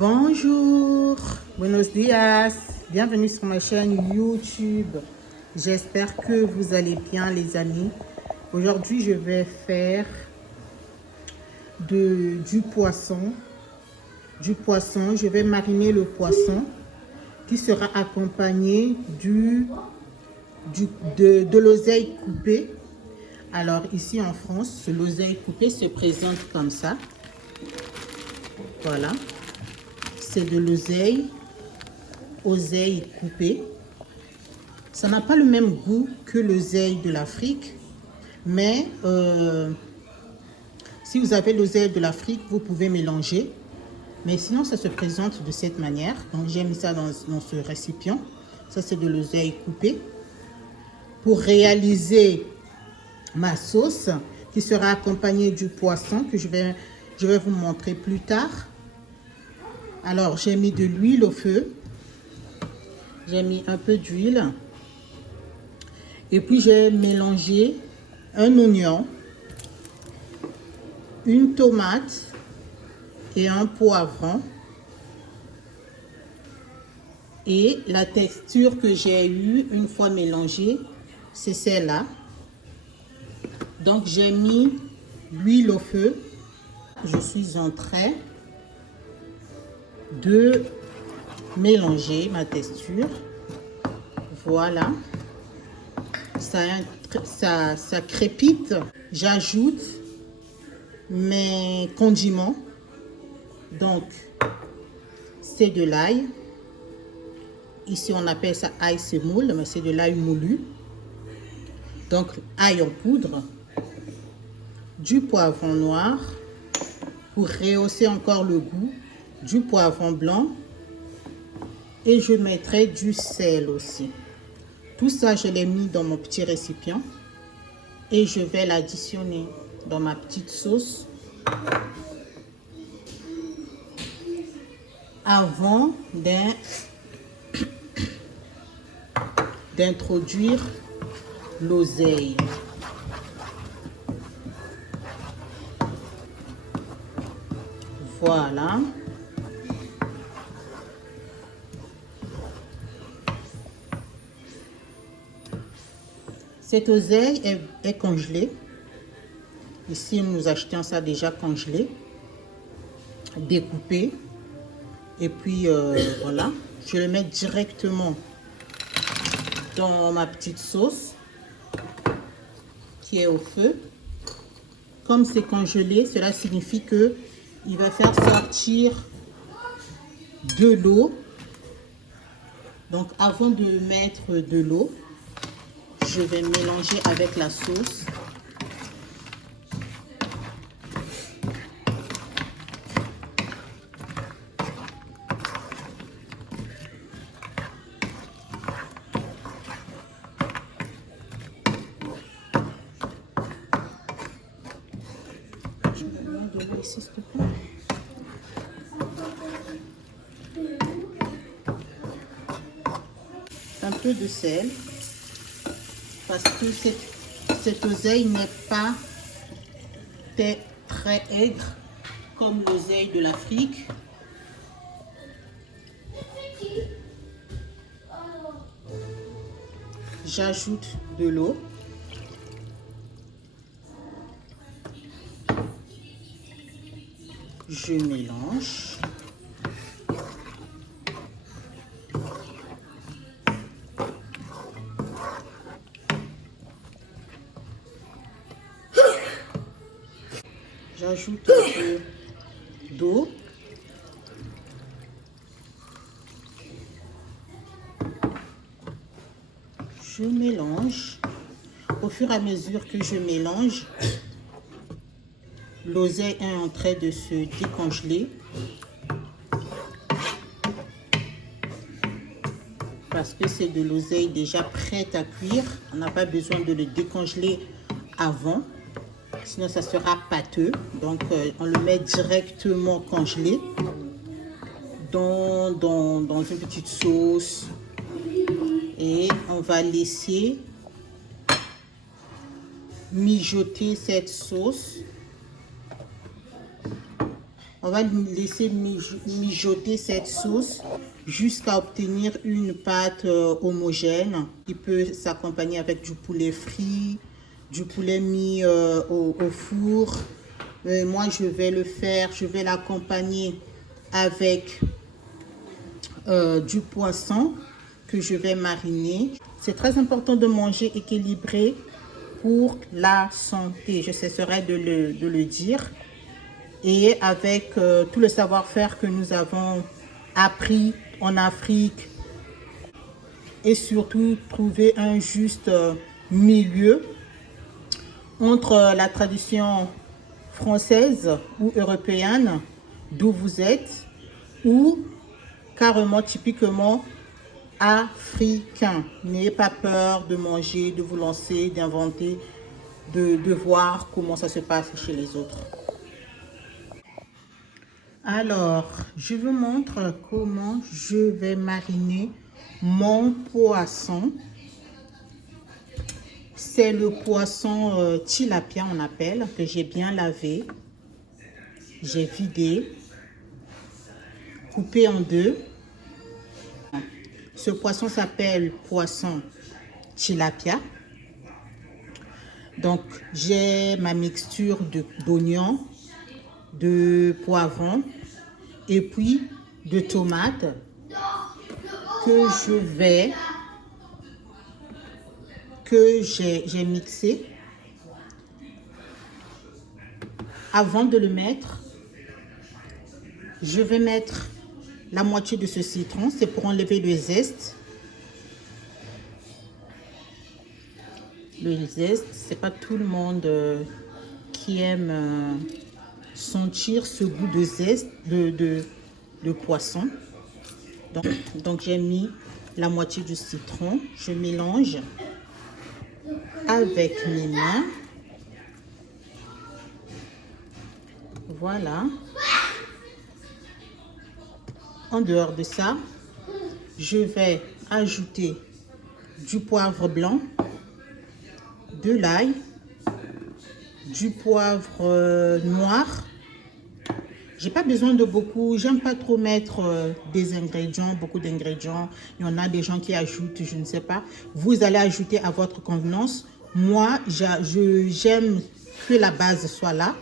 Bonjour, buenos dias, bienvenue sur ma chaîne YouTube. J'espère que vous allez bien les amis. Aujourd'hui je vais faire du poisson. Je vais mariner le poisson qui sera accompagné de l'oseille coupée. Alors ici en France, l'oseille coupée se présente comme ça. Voilà. C'est de l'oseille coupée. Ça n'a pas le même goût que l'oseille de l'Afrique, mais si vous avez l'oseille de l'Afrique, vous pouvez mélanger. Mais sinon, ça se présente de cette manière. Donc, j'ai mis ça dans ce récipient. Ça, c'est de l'oseille coupée. Pour réaliser ma sauce, qui sera accompagnée du poisson, que je vais vous montrer plus tard. Alors, j'ai mis de l'huile au feu. J'ai mis un peu d'huile. Et puis, j'ai mélangé un oignon, une tomate et un poivron. Et la texture que j'ai eue une fois mélangée, c'est celle-là. Donc, j'ai mis l'huile au feu. Je suis en train de mélanger ma texture. Voilà. Ça crépite. J'ajoute mes condiments. Donc, c'est de l'ail. Ici, on appelle ça ail semoule, mais c'est de l'ail moulu. Donc, ail en poudre. Du poivron noir pour rehausser encore le goût. Du poivron blanc. Et je mettrai du sel aussi. Tout ça, je l'ai mis dans mon petit récipient. Et je vais l'additionner dans ma petite sauce. Avant d'introduire l'oseille. Voilà. Cette oseille est congelée. Ici, nous achetons ça déjà congelé, découpé. Et puis, voilà. Je le mets directement dans ma petite sauce qui est au feu. Comme c'est congelé, cela signifie que il va faire sortir de l'eau. Donc, avant de mettre de l'eau, je vais mélanger avec la sauce. Je vais mettre de l'eau ici, s'il te plaît. Un peu de sel. Parce que cette oseille n'est pas très aigre comme l'oseille de l'Afrique. J'ajoute de l'eau. Je mélange. J'ajoute un peu d'eau. Je mélange. Au fur et à mesure que je mélange, l'oseille est en train de se décongeler. Parce que c'est de l'oseille déjà prête à cuire. On n'a pas besoin de le décongeler avant. Sinon, ça sera pâteux. Donc, on le met directement congelé dans une petite sauce. Et on va laisser mijoter cette sauce On va laisser mijoter cette sauce jusqu'à obtenir une pâte homogène qui peut s'accompagner avec du poulet frit, du poulet mis au four. Moi, je vais l'accompagner avec du poisson que je vais mariner. C'est très important de manger équilibré pour la santé. Je cesserai de le dire. Et avec tout le savoir-faire que nous avons appris en Afrique et surtout trouver un juste milieu entre la tradition française ou européenne d'où vous êtes ou carrément typiquement africain. N'ayez pas peur de manger, de vous lancer, d'inventer, de voir comment ça se passe chez les autres. Alors, je vous montre comment je vais mariner mon poisson. C'est le poisson tilapia, on appelle, que j'ai bien lavé. J'ai vidé, coupé en deux. Ce poisson s'appelle poisson tilapia. Donc, j'ai ma mixture d'oignons, de poivrons et puis de tomates que j'ai mixé. Avant de le mettre, je vais mettre la moitié de ce citron, c'est pour enlever le zeste. Le zeste, c'est pas tout le monde qui aime sentir ce goût de zeste de poisson. Donc j'ai mis la moitié du citron. Je mélange avec mes mains. Voilà. En dehors de ça, je vais ajouter du poivre blanc, de l'ail, du poivre noir. J'ai pas besoin de beaucoup, j'aime pas trop mettre des ingrédients, beaucoup d'ingrédients. Il y en a des gens qui ajoutent, je ne sais pas. Vous allez ajouter à votre convenance. Moi, j'aime que la base soit là.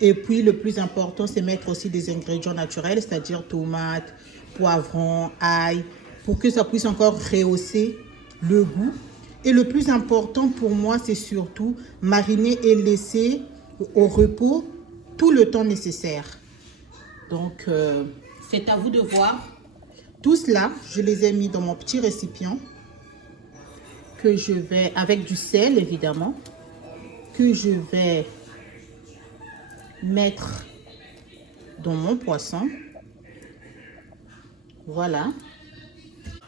Et puis le plus important, c'est mettre aussi des ingrédients naturels, c'est-à-dire tomates, poivrons, ail, pour que ça puisse encore rehausser le goût. Et le plus important pour moi, c'est surtout mariner et laisser au repos tout le temps nécessaire. Donc, c'est à vous de voir. Tout cela, je les ai mis dans mon petit récipient que je vais, avec du sel évidemment, que je vais mettre dans mon poisson. Voilà.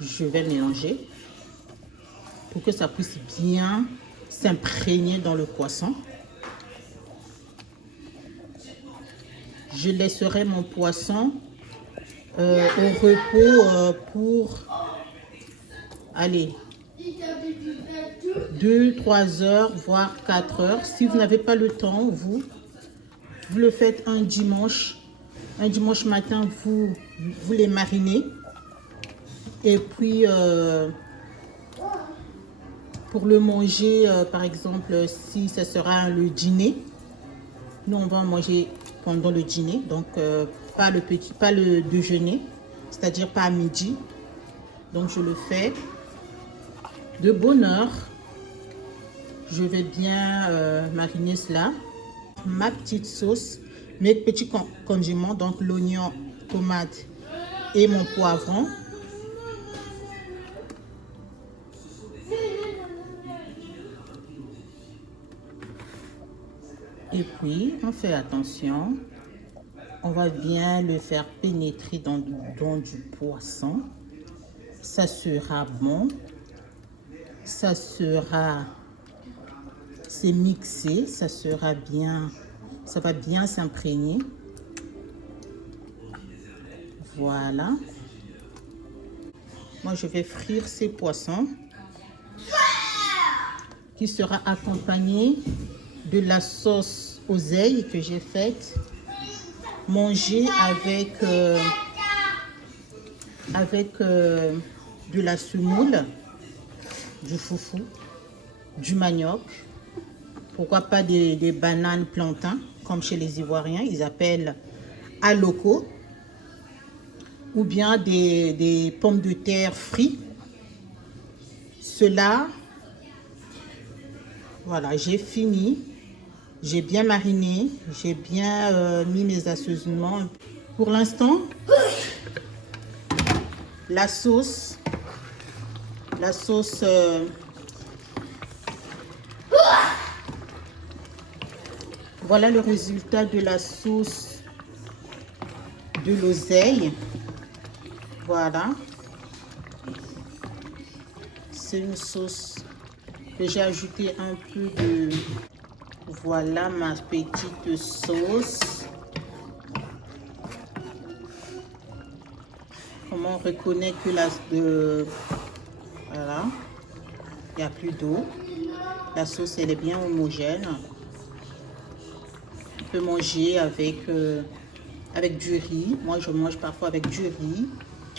Je vais mélanger pour que ça puisse bien s'imprégner dans le poisson. Je laisserai mon poisson au repos pour, allez, 2-3 heures, voire 4 heures. Si vous n'avez pas le temps, vous le faites un dimanche matin, vous les marinez. Et puis, pour le manger, par exemple, si ce sera le dîner, nous on va manger pendant le dîner, donc pas le déjeuner, c'est-à-dire pas à midi. Donc je le fais de bonne heure. Je vais bien mariner cela. Ma petite sauce, mes petits condiments, donc l'oignon, tomate et mon poivron. Et puis, on fait attention. On va bien le faire pénétrer dans du poisson. Ça sera bon. C'est mixé. Ça sera bien. Ça va bien s'imprégner. Voilà. Moi, je vais frire ces poissons qui sera accompagné de la sauce oseille que j'ai faite manger avec de la semoule, du foufou, du manioc, pourquoi pas des bananes plantains, comme chez les Ivoiriens, ils appellent aloko, ou bien des pommes de terre frites. Cela, voilà, j'ai fini, j'ai bien mariné, j'ai bien mis mes assaisonnements. Pour l'instant, la sauce, voilà le résultat de la sauce de l'oseille. Voilà, c'est une sauce que j'ai ajouté un peu de... Voilà ma petite sauce. Comment on reconnaît que voilà, il n'y a plus d'eau. La sauce, elle est bien homogène. On peut manger avec du riz. Moi, je mange parfois avec du riz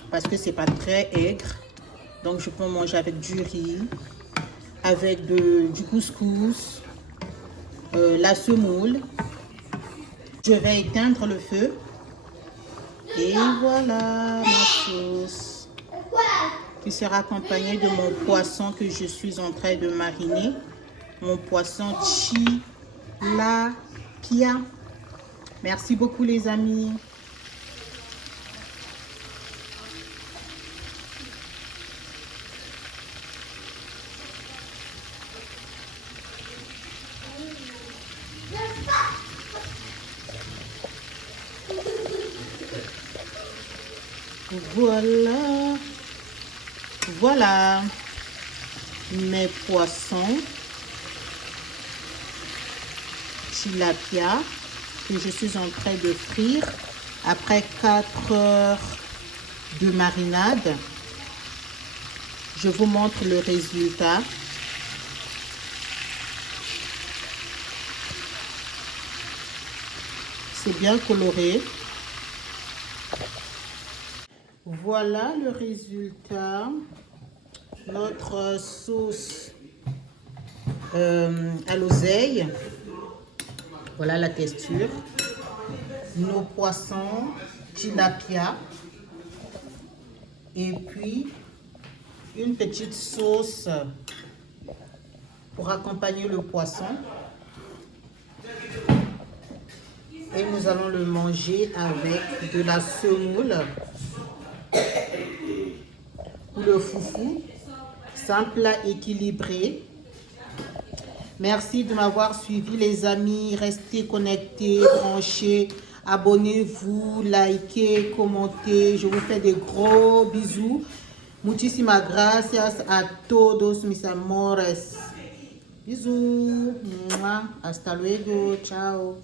parce que c'est pas très aigre. Donc, je peux manger avec du riz, avec du couscous, la semoule. Je vais éteindre le feu. Et voilà ma sauce qui sera accompagnée de mon poisson que je suis en train de mariner. Mon poisson tilapia. Merci beaucoup les amis. Voilà mes poissons tilapia que je suis en train de frire après 4 heures de marinade. Je vous montre le résultat. C'est bien coloré. Voilà le résultat. Notre sauce à l'oseille. Voilà la texture. Nos poissons tilapia. Et puis une petite sauce pour accompagner le poisson. Et nous allons le manger avec de la semoule ou le foufou. C'est un plat équilibré. Merci de m'avoir suivi les amis. Restez connectés, branchez. Abonnez-vous, likez, commentez. Je vous fais des gros bisous. Muchísimas gracias a todos mis amores. Bisous. Hasta luego. Ciao.